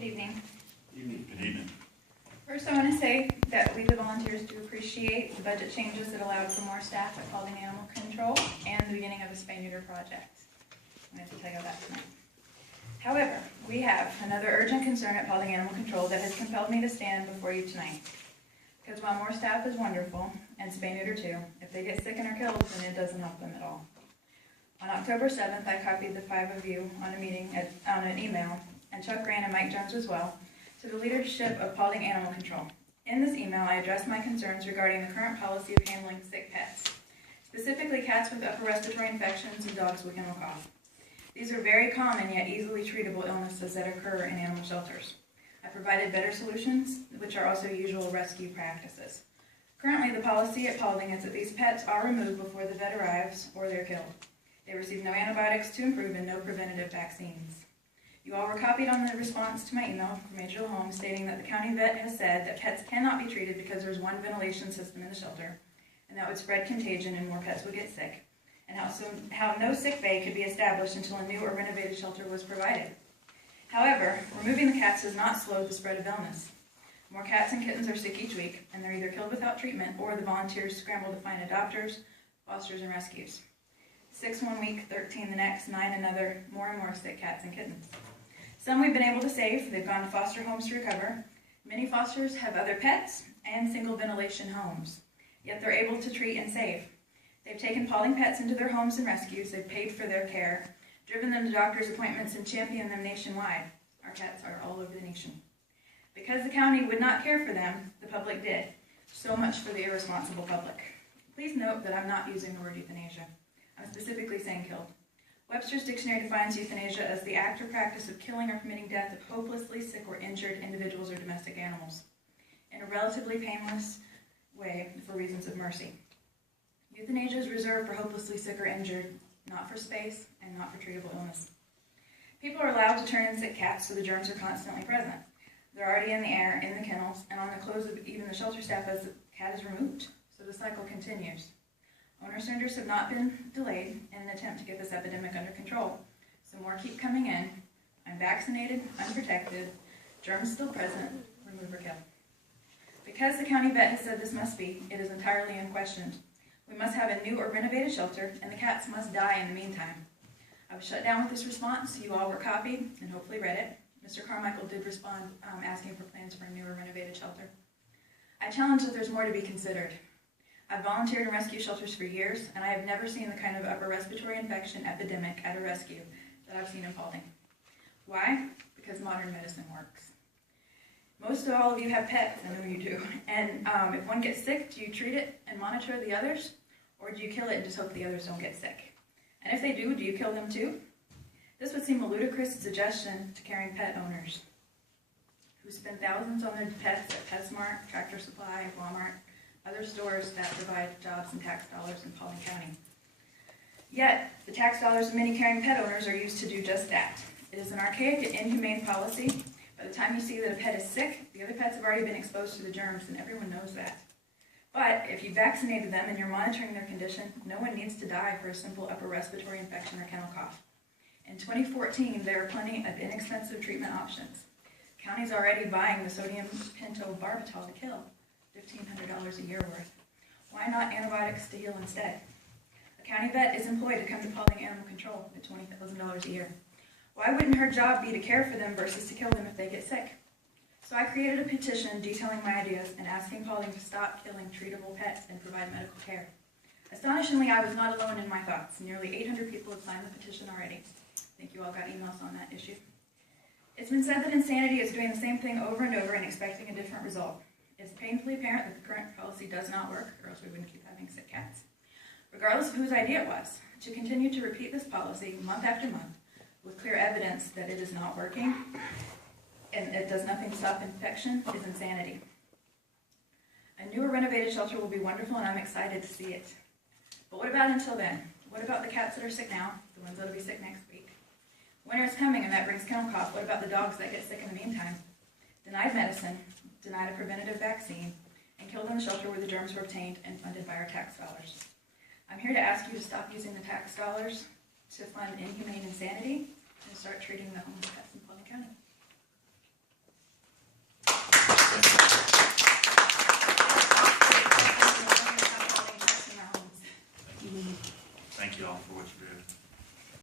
Good evening. Good evening. First, I want to say that we, the volunteers, do appreciate the budget changes that allowed for more staff at Paulding Animal Control and the beginning of the spay-neuter project. I have to tell you that tonight. However, we have another urgent concern at Paulding Animal Control that has compelled me to stand before you tonight. Because while more staff is wonderful, and spay-neuter too, if they get sick and are killed, then it doesn't help them at all. On October 7th, I copied the 5 of you on an email, and Chuck Grant and Mike Jones as well, to the leadership of Paulding Animal Control. In this email, I addressed my concerns regarding the current policy of handling sick pets, specifically cats with upper respiratory infections and dogs with kennel cough. These are very common yet easily treatable illnesses that occur in animal shelters. I provided better solutions, which are also usual rescue practices. Currently, the policy at Paulding is that these pets are removed before the vet arrives or they're killed. They receive no antibiotics to improve and no preventative vaccines. You all were copied on the response to my email from Angel Holmes stating that the county vet has said that pets cannot be treated because there's one ventilation system in the shelter, and that would spread contagion and more pets would get sick, and how no sick bay could be established until a new or renovated shelter was provided. However, removing the cats has not slowed the spread of illness. More cats and kittens are sick each week, and they're either killed without treatment or the volunteers scramble to find adopters, fosters, and rescues. 6 one week, 13 the next, 9 another, more and more sick cats and kittens. Some we've been able to save. They've gone to foster homes to recover. Many fosters have other pets and single ventilation homes, yet they're able to treat and save. They've taken Paulding pets into their homes and rescues. They've paid for their care, driven them to doctor's appointments, and championed them nationwide. Our cats are all over the nation. Because the county would not care for them, the public did. So much for the irresponsible public. Please note that I'm not using the word euthanasia. I'm specifically saying killed. Webster's Dictionary defines euthanasia as the act or practice of killing or permitting death of hopelessly sick or injured individuals or domestic animals in a relatively painless way for reasons of mercy. Euthanasia is reserved for hopelessly sick or injured, not for space and not for treatable illness. People are allowed to turn in sick cats so the germs are constantly present. They're already in the air, in the kennels, and on the clothes of even the shelter staff as the cat is removed, so the cycle continues. Owner surrenders have not been delayed in an attempt to get this epidemic under control, so more keep coming in. I'm vaccinated, unprotected, germs still present, remove or kill. Because the county vet has said this must be, it is entirely unquestioned. We must have a new or renovated shelter, and the cats must die in the meantime. I was shut down with this response. You all were copied and hopefully read it. Mr. Carmichael did respond asking for plans for a new or renovated shelter. I challenge that there's more to be considered. I've volunteered in rescue shelters for years, and I have never seen the kind of upper respiratory infection epidemic at a rescue that I've seen in Paulding. Why? Because modern medicine works. Most of all of you have pets, I know you do, and if one gets sick, do you treat it and monitor the others, or do you kill it and just hope the others don't get sick? And if they do you kill them too? This would seem a ludicrous suggestion to caring pet owners who spend thousands on their pets at PetSmart, Tractor Supply, Walmart, other stores that provide jobs and tax dollars in Paulding County. Yet, the tax dollars of many caring pet owners are used to do just that. It is an archaic and inhumane policy. By the time you see that a pet is sick, the other pets have already been exposed to the germs, and everyone knows that. But if you vaccinated them and you're monitoring their condition, no one needs to die for a simple upper respiratory infection or kennel cough. In 2014, there are plenty of inexpensive treatment options. The county's already buying the sodium pentobarbital to kill, $1,500 a year worth. Why not antibiotics to heal instead? A county vet is employed to come to Paulding Animal Control at $20,000 a year. Why wouldn't her job be to care for them versus to kill them if they get sick? So I created a petition detailing my ideas and asking Paulding to stop killing treatable pets and provide medical care. Astonishingly, I was not alone in my thoughts. Nearly 800 people have signed the petition already. I think you all got emails on that issue. It's been said that insanity is doing the same thing over and over and expecting a different result. It's painfully apparent that the current policy does not work, or else we wouldn't keep having sick cats. Regardless of whose idea it was, to continue to repeat this policy month after month with clear evidence that it is not working and it does nothing to stop infection is insanity. A new or renovated shelter will be wonderful, and I'm excited to see it. But what about until then? What about the cats that are sick now, the ones that will be sick next week? Winter is coming, and that brings kennel cough. What about the dogs that get sick in the meantime? Denied medicine, denied a preventative vaccine, and killed in the shelter where the germs were obtained and funded by our tax dollars. I'm here to ask you to stop using the tax dollars to fund inhumane insanity and start treating the homeless pets in Paulding County. Thank you all for what you're doing.